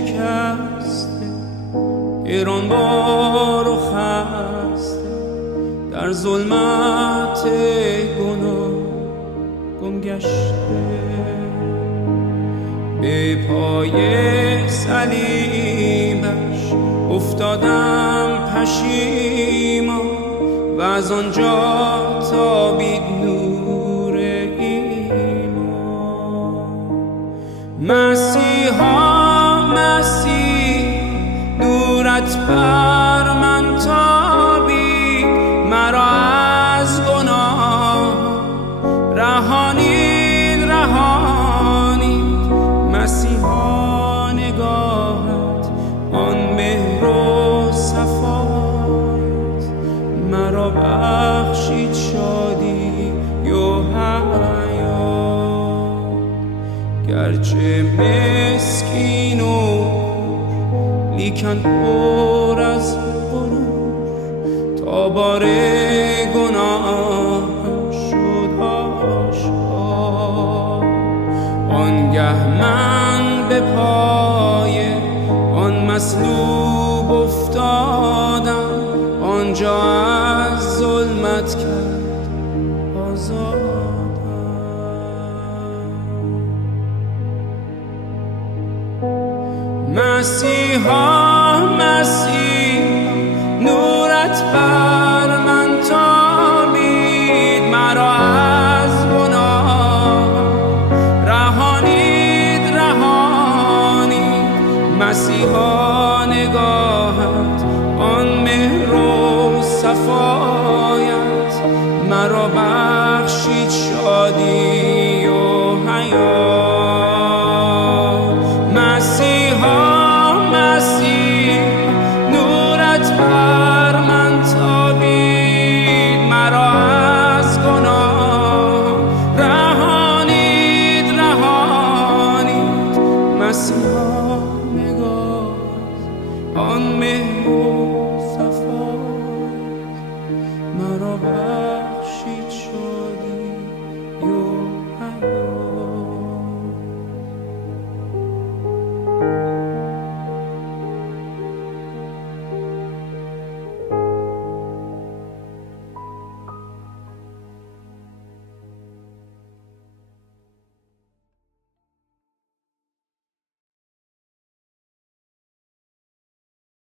شکسته، گرانبار و خسته، در ظلمت گناه گم گشته. به پای صلیبش افتادم پشیمان و از آنجا تابید نور ایمان. مسیحا مسیح نورت بر من تابید، مرا از گناه رهانید رهانید. مسیحا نگاهت آن مهر و صفایت، مرا بخشید شادی و حیات. گرچه مسکین و لیکن پر از غرور، تا بار گناه شد آشکار. آنگه من به پای آن مصلوب افتادم، آنجا از ظلمت کرد آزادم. مسیحا مسیح نورت بر من تابید، مرا از گناه رهانید رهانید. مسیحا نگاهت آن مهر و صفایت، مرا بخشید شادی و حیات. مسیحا مسیح نورت بر من تابید، مرا از گناه رهانید رهانید. مسیحا نگاه آن مهر